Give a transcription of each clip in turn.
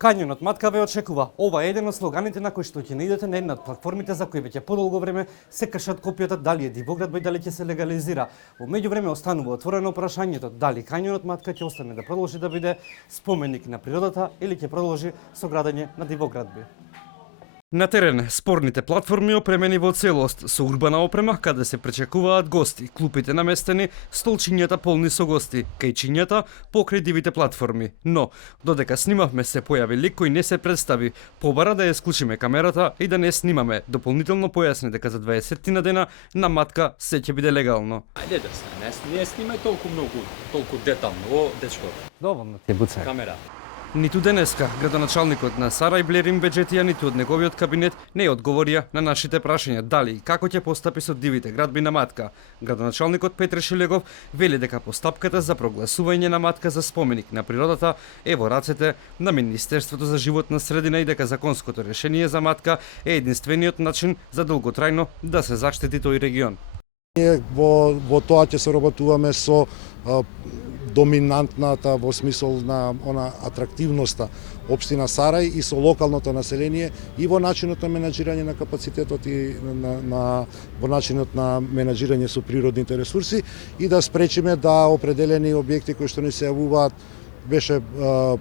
Кањонот Матка ве очекува. Ова е еден од слоганите на кој што ќе наидете на една од платформите за кои веќе подолго време се кршат копијата дали е дивоградба и дали ќе се легализира. Во меѓувреме останува отворено прашањето дали Кањонот Матка ќе остане да продолжи да биде споменик на природата или ќе продолжи со градење на дивоградби. На терен, спорните платформи опремени во целост со урбана опрема каде се пречекуваат гости, клупите наместени, столчињата полни со гости, кајчињата покрај дивите платформи. Но, додека снимавме се појави лик кој не се представи, побара да ја склучиме камерата и да не снимаме. Дополнително појасни дека за 20 на дена на Матка се ќе биде легално. Ајде да се, не снимај толку детално, о, дечко. Доволно ти е буцај. Камера. Ниту денеска, градоначалникот на Сарај Блерин Беџетија, ниту од неговиот кабинет не одговорија на нашите прашања дали и како ќе постапи со дивите градби на Матка. Градоначалникот Петре Шилегов вели дека постапката за прогласување на Матка за споменик на природата е во рацете на Министерството за животна средина и дека законското решение за Матка е единствениот начин за долготрајно да се заштити тој регион. Ние во тоа ќе соработуваме со доминантната во смисол на атрактивноста општина Сарај и со локалното население и во начинот на менаџирање на капацитетот и во начинот на менаџирање со природните ресурси и да спречиме да определени објекти кои што не се јавуваат. Беше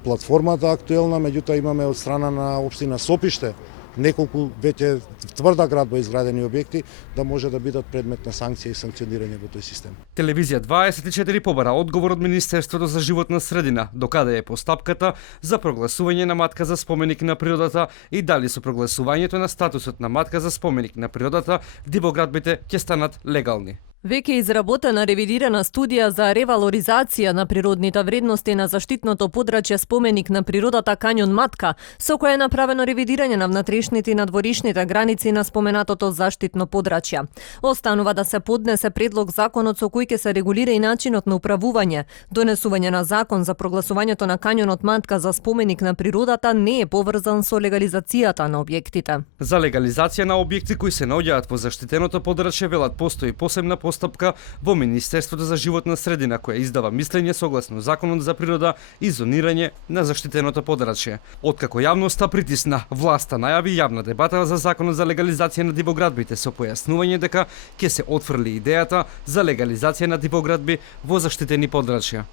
платформата актуелна, меѓутоа имаме од страна на општина Сопиште неколку веќе тврда градба изградени објекти да може да бидат предмет на санкција и санкционирање во тој систем. Телевизија 24 побара одговор од Министерството за животна средина, докаде е постапката за прогласување на Матка за споменик на природата и дали со прогласувањето на статусот на Матка за споменик на природата дивоградбите ќе станат легални. Веќе изработена ревидирана студија за ревалоризација на природните вредности на заштитното подрачје споменик на природата Кањон Матка, со која е направено ревидирање на внатрешните и надворишните граници на споменатото заштитно подрачје. Останува да се поднесе предлог законот со кој ќе се регулира и начинот на управување. Донесување на закон за прогласувањето на Кањонот Матка за споменик на природата не е поврзан со легализацијата на објектите. За легализација на објекти кои се наоѓаат во заштитеното подрачје велат постои посебна постапка во Министерството за животна средина која издава мислење согласно Законот за природа и зонирање на заштитеното подрачје. Откако јавноста притисна, власта најави јавна дебата за Законот за легализација на дивоградбите со појаснување дека ќе се отфрли идејата за легализација на дивоградби во заштитени подрачја.